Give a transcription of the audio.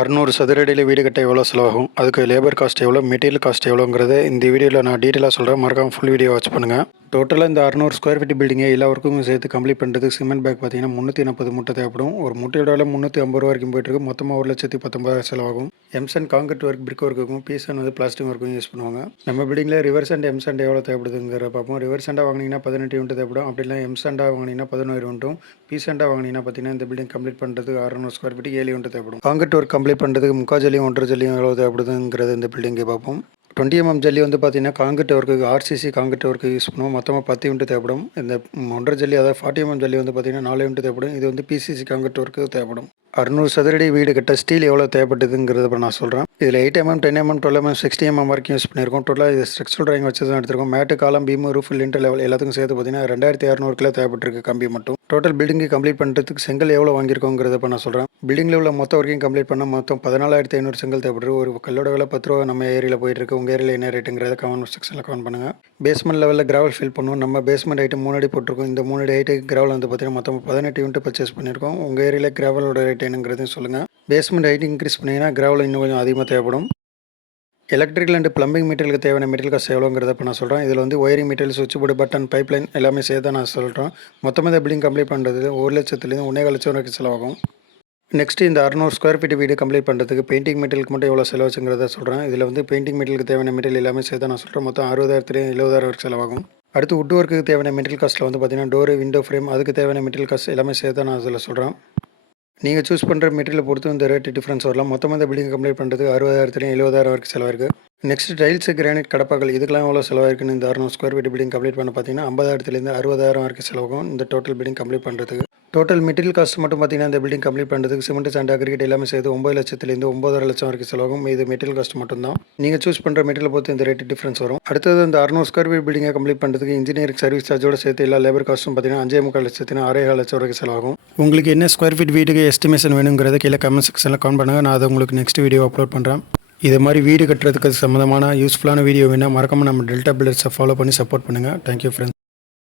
600 சதுர அடியில் வீடு கட்ட எவ்வளோ செலவாகும், அதுக்கு லேபர் காஸ்ட் எவ்வளோ, மெட்டீரியல் காஸ்ட் எவ்வளோங்கிறத இந்த வீடியோவில் நான் டீட்டெயிலாக சொல்கிறேன். மறக்காம ஃபுல் வீடியோ வாட்ச் பண்ணுங்கள். டோட்டலாக இந்த 600 ஸ்கொயர் ஃபீட் பில்டிங்கை எல்லா ஒர்க்குமே சேர்த்து கம்ப்ளீட் பண்ணுறதுக்கு சிமெண்ட் பேக் பார்த்தீங்கன்னா 340 மூட்டை தேவைப்படும். ஒரு மூட்டையோட விலை 350 ரூபா வரைக்கும் போயிட்டு இருக்கு. மொத்தமாக 1,19,000 செலவாகும். எம்சன் காங்கிரீட் ஒர்க், பிரிக் ஒர்க்குக்கும், பீசன் பிளாஸ்டிக் ஒர்க்கும் யூஸ் பண்ணுவாங்க. நம்ம பில்டிங்கில் ரிவர்ஸ் அண்ட் எம்சண்ட் எவ்வளோ தேவைப்படுதுங்கிற பார்ப்போம். ரிவர்ஸ் அண்டாக வாங்கினீங்கன்னா 18 யூனிட் தேவைப்படும். அப்படி இல்லை எம்சண்டாக வாங்கினீங்கன்னா 11 யூனிட்டும், பீசண்டாக வாங்கினீங்கன்னா பார்த்தீங்கன்னா இந்த பில்டிங் கம்ப்ளீட் பண்ணுறதுக்கு 600 ஸ்கொயர் ஃபீட் 7 யூனிட் தேவைப்படும். காங்கிரீட் ஒர்க் கம்ப்ளீட் பண்ணுறதுக்கு 3/4 ஜல்லியும் 1.5 ஜல்லியும் எவ்வளோ தேவைப்படுதுங்கிறது இந்த பில்டிங்கை பார்ப்போம். 20 mm ஜல்லி பார்த்தீங்கன்னா concrete work, RCC concrete work use பண்ணுவோம். மொத்தமாக 10 யூனிட் தேவைப்படும். இந்த 1.5 ஜல்லி, அதாவது 40 mm ஜல்லி பார்த்தீங்கன்னா 4 யூனிட் தேவைப்படும். இது பிசிசி காங்கிரீட் ஒர்க்கு தேவைப்படும். 600 சதுரடி வீடு கட்ட ஸ்டீல் எவ்வளோ தேவைப்பட்டதுங்கிறத இப்போ நான் சொல்கிறேன். இதில் 8 mm, 10 mm, 12 mm, 60 mm வரைக்கும் யூஸ் பண்ணியிருக்கோம். டோட்டலாக இது ஸ்ட்ரக்சரல் ட்ராயிங் வச்சு தான் எடுத்திருக்கோம். மேட்டு, காலம், பீமு, ரூஃப், லிண்டர் லெவல் எல்லாத்துக்கும் சேர்த்து பார்த்தீங்கன்னா 2600 கிலோ தேவைப்பட்டிருக்கு கம்பி மட்டும். டோட்டல் பில்டிங்கை கம்ப்ளீட் பண்ணுறதுக்கு செங்கல் எவ்வளோ வாங்கியிருக்கோங்கிறத இப்போ நான் சொல்கிறேன். பில்டிங்கில் உள்ள மொத்த ஒர்க்கையும் கம்ப்ளீட் பண்ணால் மொத்தம் 14,500 செங்கல் தேவைப்படுது. ஒரு கல்லோட விலை 10 ரூபா நம்ம ஏரியில் போயிட்டு இருக்கு. உங்கள் ஏரியில் என்ன ரேட்டுங்கிறத கமெண்ட் செக்ஷனில் கமெண்ட் பண்ணுங்கள். பேஸ்மெண்ட் லெவலில் கிராவல் ஃபில் பண்ணுவோம். நம்ம பேஸ்மெண்ட் ஹைட்டு 3 அடி போட்டிருக்கோம். இந்த 3 அடி ஹைட்டுக்கு கிராவல் பார்த்தீங்கன்னா மொத்தம் 18 யூனிட் பர்ச்சேஸ் பண்ணியிருக்கோம். உங்கள் ஏரியில் கிராவலோட ரேட் என்னங்கிறதையும் சொல்லுங்கள். பேஸ்மெண்ட் ஹைட் இன்க்ரீஸ் பண்ணிங்கன்னா கிராவல் இன்னும் கொஞ்சம் அதிகமாக தேவைப்படும். எலக்ட்ரிக்கல் அண்ட் பிளம்பிங் மெட்டீரியலுக்கு தேவையான மெட்டீரியல் காஸ்ட் எவ்வளோங்கிறத இப்போ நான் சொல்கிறேன். இதில் ஒயரிங் மெட்டீரியல், சுவிட்ச் போர்டு, பட்டன், பைப் லைன் எல்லாமே சேர்த்து நான் சொல்கிறேன். மொத்தமாக இந்த பில்டிங் கம்ப்ளீட் பண்ணுறது 1,00,000 1,4 லட்சம் வரைக்கும் செலவாகும். நெக்ஸ்ட் இந்த 600 ஸ்கொயர் ஃபீட் வீடு கம்ப்ளீட் பண்ணுறதுக்கு பெயிண்டிங் மெட்டீரியலுக்கு மட்டும் எவ்வளோ செலவாச்சுங்கிறத சொல்கிறேன். இதில் பெயிண்டிங் மெட்டீரியலுக்கு தேவையான மெட்டீரியல் எல்லாமே சேர்த்து நான் சொல்கிறேன். மொத்தம் 60,000 70,000 வரைக்கும் செலவாகும். அடுத்து வுட் ஒர்க்கு தேவையான மெட்டீரியல் காஸ்ட்டில் பார்த்தீங்கன்னா டோரு, விண்டோ ஃப்ரேம், அதுக்கு தேவையான மெட்டீரியல் காஸ்ட் எல்லாமே சேர்த்து நான் அதில் சொல்கிறேன். நீங்கள் சூஸ் பண்ணுற மெட்டீரியலை பொறுத்து இந்த ரேட்டு டிஃப்ரென்ஸ் வரலாம். மொத்தமாக இந்த பில்டிங் கம்ப்ளீட் பண்ணுறதுக்கு 60,000 70,000 வரைக்கும் செலவாயிருக்கு. நெக்ஸ்ட் டைல்ஸு, கிரானைட், கடப்பாக்கள் இதுக்கெல்லாம் எவ்வளோ செலவாயிருக்குன்னு இந்த 600 ஸ்கொயர் ஃபீட் பில்டிங் கம்ப்ளீட் பண்ண பார்த்தீங்கன்னா 50,000 60,000 வரைக்கும் செலவாகும் இந்த டோட்டல் பில்டிங் கம்ப்ளீட் பண்ணுறதுக்கு. டோட்டல் மெட்டீரியல் காஸ்ட் மட்டும் பார்த்தீங்கன்னா இந்த பில்டிங் கம்ப்ளீட் பண்ணுறதுக்கு சிமெண்ட், சாண்ட், அக்ரிகேட் எல்லாமே சேர்த்து 9,00,000 9.5 லட்சம் வரைக்கும் செலவாகும். இது மெட்டீரியல் காஸ்ட் மட்டும்தான். நீங்கள் சூஸ் பண்ணுற மெட்டீரியல் பொறுத்து இந்த ரேட்டு டிஃப்ரென்ஸ் வரும். அடுத்தது இந்த 600 ஸ்கொயர் ஃபீட் பில்டிங்கை கம்ப்ளீட் பண்ணுறதுக்கு இன்ஜினியரிங் சர்வீஸ் சார்ஜோட சேர்த்து எல்லா லேபர் காஸ்ட்டும் பார்த்தீங்கன்னா 5.25 லட்சம் 6.5 லட்சம் வரைக்கும் செலவாகும். உங்களுக்கு என்ன ஸ்கொயர் ஃபீட் வீட்டுக்கு எஸ்டிமேஷன் வேணுங்கிறத கீழே கமெண்ட் செக்ஷனில் கமெண்ட் பண்ணுங்கள். நான் அதை உங்களுக்கு நெக்ஸ்ட் வீடியோ அப்லோட் பண்ணுறேன். இது மாதிரி வீடு கட்டுறதுக்கு சம்மந்தமான யூஸ்ஃபுல்லான வீடியோ வேணால் மறக்காமல் நம்ம டெல்டா பில்டர்ஸை ஃபாலோ பண்ணி சப்போர்ட் பண்ணுங்கள். Thank you friends.